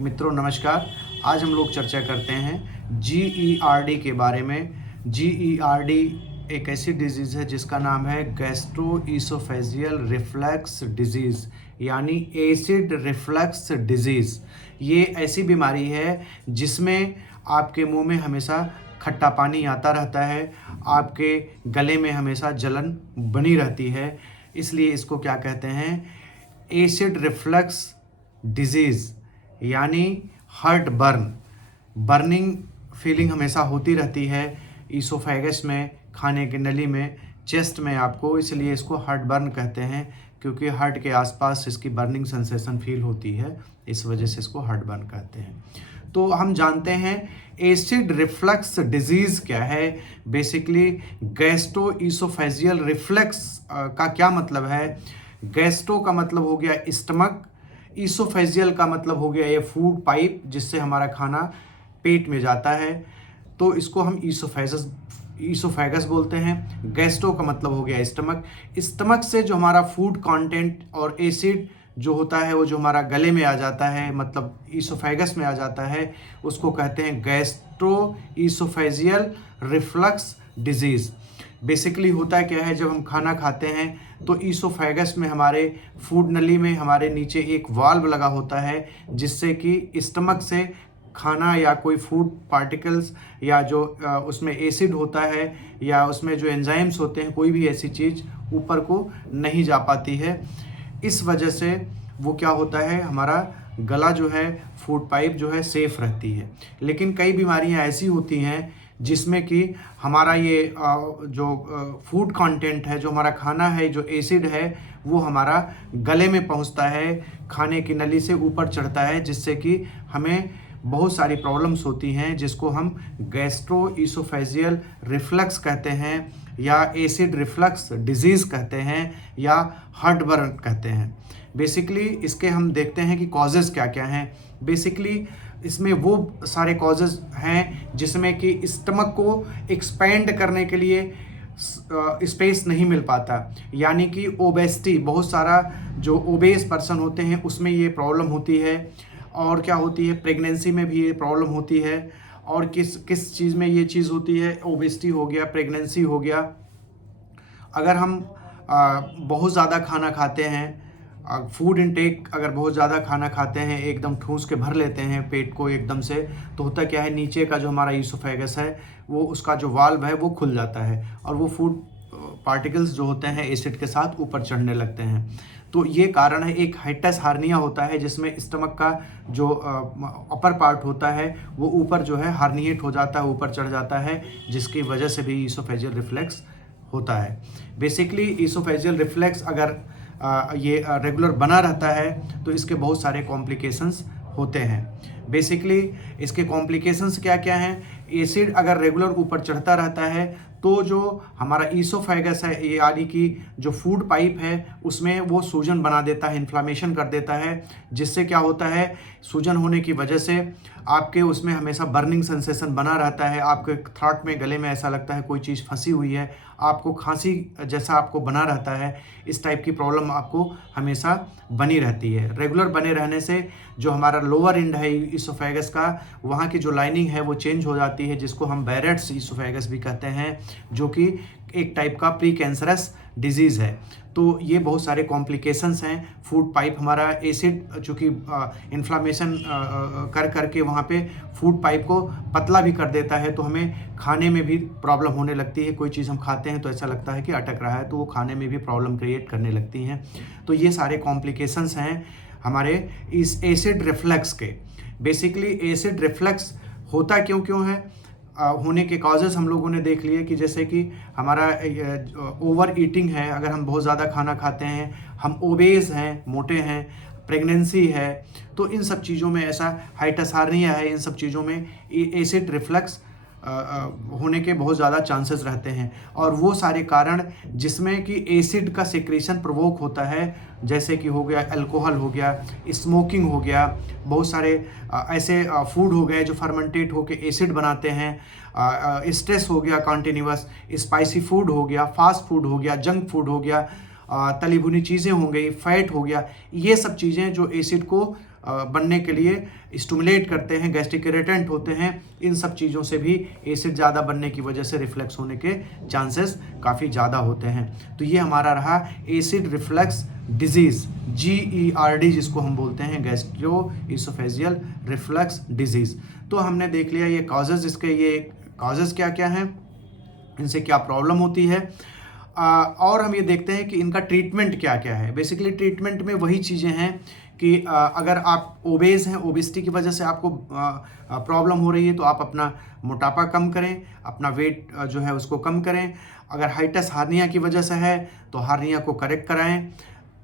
मित्रों नमस्कार। आज हम लोग चर्चा करते हैं GERD के बारे में। GERD एक ऐसी डिजीज़ है जिसका नाम है गैस्ट्रोइसोफेजियल रिफ्लक्स डिजीज़, यानी एसिड रिफ्लक्स डिजीज़। ये ऐसी बीमारी है जिसमें आपके मुंह में हमेशा खट्टा पानी आता रहता है, आपके गले में हमेशा जलन बनी रहती है। इसलिए इसको क्या कहते हैं, एसिड रिफ्लक्स डिजीज़, यानी हार्ट बर्निंग फीलिंग हमेशा होती रहती है ईसोफेगस में, खाने की नली में, चेस्ट में आपको। इसलिए इसको हार्ट बर्न कहते हैं, क्योंकि हार्ट के आसपास इसकी बर्निंग सेंसेशन फील होती है, इस वजह से इसको हार्ट बर्न कहते हैं। तो हम जानते हैं एसिड रिफ्लक्स डिजीज़ क्या है। बेसिकली गैस्ट्रोइसोफेजियल रिफ्लक्स का क्या मतलब है। गैस्ट्रो का मतलब हो गया स्टमक, ईसोफेजियल का मतलब हो गया ये फूड पाइप जिससे हमारा खाना पेट में जाता है, तो इसको हम ईसोफेगस बोलते हैं। गैस्ट्रो का मतलब हो गया स्टमक से जो हमारा फूड कंटेंट और एसिड जो होता है वो जो हमारा गले में आ जाता है, मतलब ईसोफेगस में आ जाता है, उसको कहते हैं gastro oesophageal reflux disease. Basically होता क्या है, जब हम खाना खाते हैं तो ईसोफेगस में, हमारे फूड नली में, हमारे नीचे एक वाल्व लगा होता है जिससे कि स्टमक से खाना या कोई फूड पार्टिकल्स या जो उसमें एसिड होता है या उसमें जो एंजाइम्स होते हैं, कोई भी ऐसी चीज़ ऊपर को नहीं जा पाती है। इस वजह से वो क्या होता है, हमारा गला जो है, फूड पाइप जो है, सेफ रहती है। लेकिन कई बीमारियां ऐसी होती हैं जिसमें कि हमारा ये जो फूड कंटेंट है, जो हमारा खाना है, जो एसिड है, वो हमारा गले में पहुंचता है, खाने की नली से ऊपर चढ़ता है, जिससे कि हमें बहुत सारी प्रॉब्लम्स होती हैं, जिसको हम गैस्ट्रोइसोफेजियल रिफ्लक्स कहते हैं, या एसिड रिफ्लक्स डिजीज़ कहते हैं, या हार्ट बर्न कहते हैं। बेसिकली इसके हम देखते हैं कि कॉजेज़ क्या क्या हैं। बेसिकली इसमें वो सारे कॉजेज़ हैं जिसमें कि स्टमक को एक्सपेंड करने के लिए स्पेस नहीं मिल पाता, यानी कि ओबेसिटी, बहुत सारा जो ओबेस पर्सन होते हैं उसमें ये प्रॉब्लम होती है। और क्या होती है, प्रेगनेंसी में भी ये प्रॉब्लम होती है। और किस चीज़ में ये चीज़ होती है, ओबेसिटी हो गया, प्रेगनेंसी हो गया। अगर हम बहुत ज़्यादा खाना खाते हैं, फूड इनटेक अगर बहुत ज़्यादा खाना खाते हैं, एकदम ठूस के भर लेते हैं पेट को एकदम से, तो होता क्या है, नीचे का जो हमारा ईसोफेगस है, वो उसका जो वाल्व है वो खुल जाता है और वो फूड पार्टिकल्स जो होते हैं एसिड के साथ ऊपर चढ़ने लगते हैं। तो ये कारण है। एक हाइटस हार्निया होता है जिसमें स्टमक का जो अपर पार्ट होता है वो ऊपर जो है हार्निएट हो जाता है, ऊपर चढ़ जाता है, जिसकी वजह से भी ईसोफेजियल रिफ्लेक्स होता है। बेसिकली ईसोफेजियल रिफ्लेक्स अगर ये रेगुलर बना रहता है तो इसके बहुत सारे कॉम्प्लिकेशंस होते हैं। बेसिकली इसके कॉम्प्लिकेशंस क्या क्या हैं, एसिड अगर रेगुलर ऊपर चढ़ता रहता है तो जो हमारा ईसोफेगस है, यानी कि जो फूड पाइप है, उसमें वो सूजन बना देता है, इन्फ्लामेशन कर देता है, जिससे क्या होता है, सूजन होने की वजह से आपके उसमें हमेशा बर्निंग सेंसेशन बना रहता है, आपके थ्रोट में, गले में ऐसा लगता है कोई चीज़ फंसी हुई है, आपको खांसी जैसा आपको बना रहता है। इस टाइप की प्रॉब्लम आपको हमेशा बनी रहती है। रेगुलर बने रहने से जो हमारा लोअर एंड है ईसोफेगस का, वहाँ की जो लाइनिंग है वो चेंज हो जाती है, जिसको हम बैरेट्स ईसोफेगस भी कहते हैं, जो कि एक टाइप का प्री कैंसरस डिजीज़ है। तो ये बहुत सारे कॉम्प्लिकेशंस हैं। फूड पाइप हमारा एसिड चूँकि इन्फ्लामेशन कर करके वहाँ पे फूड पाइप को पतला भी कर देता है, तो हमें खाने में भी प्रॉब्लम होने लगती है। कोई चीज़ हम खाते हैं तो ऐसा लगता है कि अटक रहा है, तो वो खाने में भी प्रॉब्लम क्रिएट करने लगती हैं। तो ये सारे कॉम्प्लिकेशंस हैं हमारे इस एसिड रिफ्लक्स के। बेसिकली एसिड रिफ्लक्स होता क्यों है, होने के कॉजेज़ हम लोगों ने देख लिए कि जैसे कि हमारा ओवर ईटिंग है, अगर हम बहुत ज़्यादा खाना खाते हैं, हम ओबेस हैं, मोटे हैं, प्रेगनेंसी है, तो इन सब चीज़ों में ऐसा हाइटस हार्निया है, इन सब चीज़ों में एसिड रिफ्लक्स होने के बहुत ज़्यादा चांसेस रहते हैं। और वो सारे कारण जिसमें कि एसिड का सिक्रेशन प्रोवोक होता है, जैसे कि हो गया अल्कोहल, हो गया स्मोकिंग, हो गया बहुत सारे ऐसे फूड हो गए जो फर्मेंटेट होकर एसिड बनाते हैं, स्ट्रेस हो गया कंटिन्यूअस, स्पाइसी फूड हो गया, फास्ट फूड हो गया, जंक फूड हो गया, तली भुनी चीज़ें हो गई, फैट हो गया। ये सब चीज़ें जो एसिड को बनने के लिए स्टिमुलेट करते हैं, गैस्ट्रिक इरिटेंट होते हैं। इन सब चीज़ों से भी एसिड ज़्यादा बनने की वजह से रिफ्लक्स होने के चांसेस काफ़ी ज़्यादा होते हैं। तो ये हमारा रहा एसिड रिफ्लक्स डिजीज़, GERD जिसको हम बोलते हैं, गैस्ट्रो इसोफेजियल रिफ्लक्स डिजीज़। तो हमने देख लिया ये कॉजेज़, इसके ये कॉजेज़ क्या क्या हैं, इनसे क्या प्रॉब्लम होती है, और हम ये देखते हैं कि इनका ट्रीटमेंट क्या क्या है। बेसिकली ट्रीटमेंट में वही चीज़ें हैं कि अगर आप ओबेज़ हैं, ओबेसिटी की वजह से आपको प्रॉब्लम हो रही है, तो आप अपना मोटापा कम करें, अपना वेट जो है उसको कम करें। अगर हाइटस हार्निया की वजह से है तो हार्निया को करेक्ट कराएं।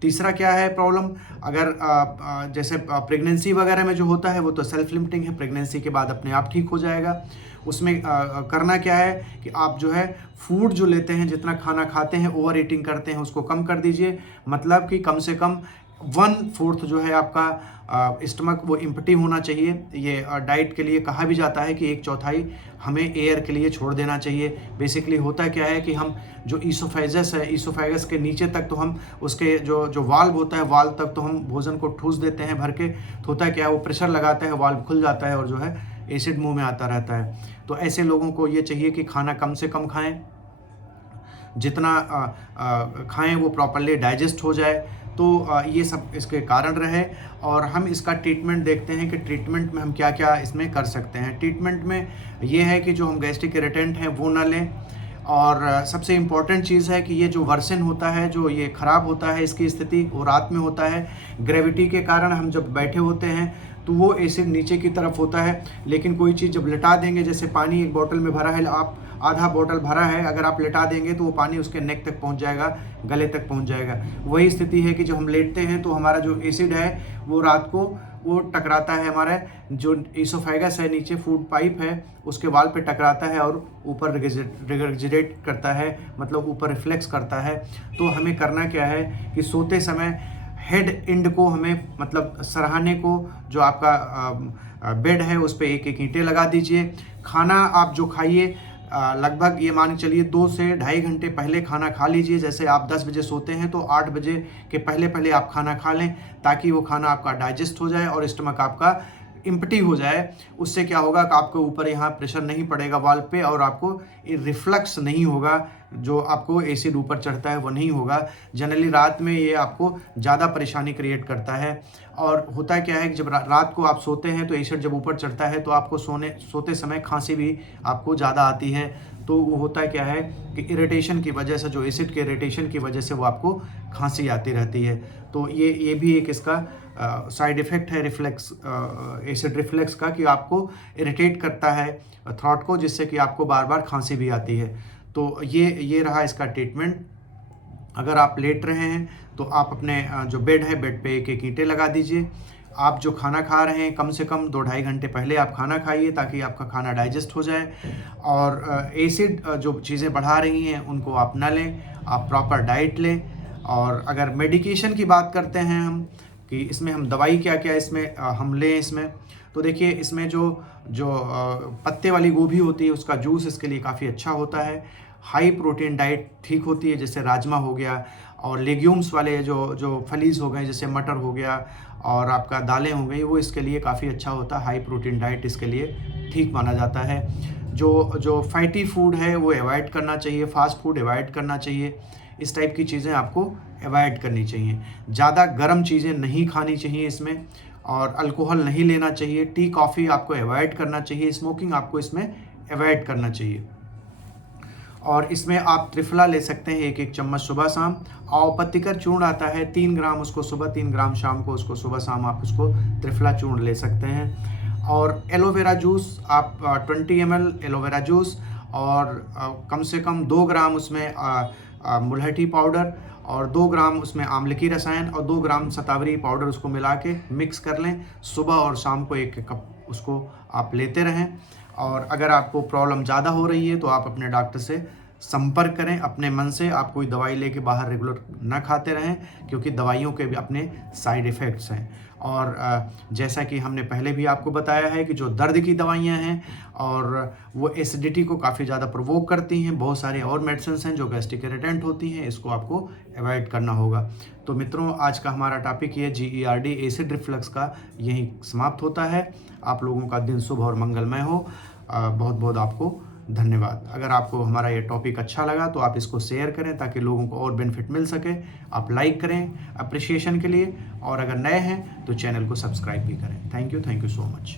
तीसरा क्या है प्रॉब्लम, अगर जैसे प्रेगनेंसी वगैरह में जो होता है वो तो सेल्फ लिमिटिंग है, प्रेगनेंसी के बाद अपने आप ठीक हो जाएगा। उसमें करना क्या है कि आप जो है फूड जो लेते हैं, जितना खाना खाते हैं, ओवर ईटिंग करते हैं, उसको कम कर दीजिए। मतलब कि कम से कम 1/4 जो है आपका स्टमक वो एम्प्टी होना चाहिए। ये डाइट के लिए कहा भी जाता है कि 1/4 हमें एयर के लिए छोड़ देना चाहिए। बेसिकली होता क्या है कि हम जो ईसोफेगस है, ईसोफेगस के नीचे तक तो हम उसके जो वाल्व होता है, वाल्व तक तो हम भोजन को ठूस देते हैं भर के। तो होता क्या है, वो प्रेशर लगाता है, वाल्व खुल जाता है और जो है एसिड मुंह में आता रहता है। तो ऐसे लोगों को ये चाहिए कि खाना कम से कम खाएं, जितना खाएं वो प्रॉपरली डाइजेस्ट हो जाए। तो ये सब इसके कारण रहे। और हम इसका ट्रीटमेंट देखते हैं कि ट्रीटमेंट में हम क्या क्या इसमें कर सकते हैं। ट्रीटमेंट में ये है कि जो हम गैस्ट्रिक इरिटेंट हैं वो ना लें, और सबसे इम्पॉर्टेंट चीज़ है कि ये जो वर्सन होता है, जो ये ख़राब होता है, इसकी स्थिति वो रात में होता है। ग्रेविटी के कारण हम जब बैठे होते हैं तो वो एसिड नीचे की तरफ होता है, लेकिन कोई चीज़ जब लिटा देंगे, जैसे पानी एक बोतल में भरा है, आप आधा बोतल भरा है, अगर आप लिटा देंगे तो वो पानी उसके नेक तक पहुंच जाएगा, गले तक पहुंच जाएगा। वही स्थिति है कि जब हम लेटते हैं तो हमारा जो एसिड है वो रात को वो टकराता है, हमारा जो ईसोफेगस है, नीचे फूड पाइप है, उसके वाल पे टकराता है और ऊपर रिगर्जिरेट करता है, मतलब ऊपर रिफ्लेक्स करता है। तो हमें करना क्या है कि सोते समय हेड एंड को हमें, मतलब सरहाने को, जो आपका बेड है उस पर एक एक ईंटें लगा दीजिए। खाना आप जो खाइए लगभग ये मान के चलिए 2 से ढाई घंटे पहले खाना खा लीजिए। जैसे आप 10 बजे सोते हैं तो 8 बजे के पहले पहले आप खाना खा लें, ताकि वो खाना आपका डाइजेस्ट हो जाए और स्टमक आपका इम्प्टी हो जाए। उससे क्या होगा कि आपके ऊपर यहाँ प्रेशर नहीं पड़ेगा वाल्व पे, और आपको रिफ्लक्स नहीं होगा, जो आपको एसिड ऊपर चढ़ता है वो नहीं होगा। जनरली रात में ये आपको ज़्यादा परेशानी क्रिएट करता है। और होता क्या है कि जब रात को आप सोते हैं तो एसिड जब ऊपर चढ़ता है तो आपको सोते समय खांसी भी आपको ज़्यादा आती है। तो वो होता क्या है कि इरिटेशन की वजह से, जो एसिड के इरिटेशन की वजह से वो आपको खांसी आती रहती है। तो ये भी एक इसका साइड इफ़ेक्ट है रिफ्लेक्स, एसिड रिफ्लेक्स का, कि आपको इरिटेट करता है थ्रॉट को, जिससे कि आपको बार बार खांसी भी आती है। तो ये रहा इसका ट्रीटमेंट। अगर आप लेट रहे हैं तो आप अपने जो बेड है, बेड पे एक एक ईंटें लगा दीजिए। आप जो खाना खा रहे हैं कम से कम 2-2.5 घंटे पहले आप खाना खाइए, ताकि आपका खाना डाइजेस्ट हो जाए। और एसिड जो चीज़ें बढ़ा रही हैं उनको आप ना लें, आप प्रॉपर डाइट लें। और अगर मेडिकेशन की बात करते हैं हम, कि इसमें हम दवाई क्या क्या इसमें हम लें, इसमें तो देखिए, इसमें जो पत्ते वाली गोभी होती है उसका जूस इसके लिए काफ़ी अच्छा होता है। हाई प्रोटीन डाइट ठीक होती है, जैसे राजमा हो गया, और लेग्यूम्स वाले जो फलीज हो गए, जैसे मटर हो गया और आपका दालें हो गई, वो इसके लिए काफ़ी अच्छा होता है। हाई प्रोटीन डाइट इसके लिए ठीक माना जाता है। जो फैटी फूड है वो अवॉइड करना चाहिए, फास्ट फूड अवॉइड करना चाहिए। इस टाइप की चीज़ें आपको अवॉइड करनी चाहिए। ज़्यादा गर्म चीज़ें नहीं खानी चाहिए इसमें, और अल्कोहल नहीं लेना चाहिए। टी कॉफ़ी आपको अवॉइड करना चाहिए। स्मोकिंग आपको इसमें अवॉइड करना चाहिए। और इसमें आप त्रिफला ले सकते हैं, 1-1 चम्मच सुबह शाम। आवपत्तिकर चूर्ण आता है 3 ग्राम, उसको सुबह 3 ग्राम शाम को, उसको सुबह शाम आप उसको त्रिफला चूर्ण ले सकते हैं। और एलोवेरा जूस आप 20 ml एलोवेरा जूस, और कम से कम 2 ग्राम उसमें मुलहठी पाउडर, और 2 ग्राम उसमें आंवले रसायन, और 2 ग्राम शतावरी पाउडर, उसको मिला के मिक्स कर लें। सुबह और शाम को 1 कप उसको आप लेते रहें। और अगर आपको प्रॉब्लम ज़्यादा हो रही है तो आप अपने डॉक्टर से संपर्क करें अपने मन से। आप कोई दवाई लेके बाहर रेगुलर ना खाते रहें, क्योंकि दवाइयों के भी अपने साइड इफ़ेक्ट्स हैं। और जैसा कि हमने पहले भी आपको बताया है कि जो दर्द की दवाइयाँ हैं और वो एसिडिटी को काफ़ी ज़्यादा प्रोवोक करती हैं। बहुत सारे और मेडिसिन्स हैं जो गैस्ट्रिक इरिटेंट होती हैं, इसको आपको अवॉइड करना होगा। तो मित्रों, आज का हमारा टॉपिक ये GERD एसिड रिफ्लक्स का यहीं समाप्त होता है। आप लोगों का दिन शुभ और मंगलमय हो। बहुत बहुत आपको धन्यवाद। अगर आपको हमारा ये टॉपिक अच्छा लगा तो आप इसको शेयर करें ताकि लोगों को और बेनिफिट मिल सके। आप लाइक करें अप्रिशिएशन के लिए, और अगर नए हैं तो चैनल को सब्सक्राइब भी करें। Thank you so much.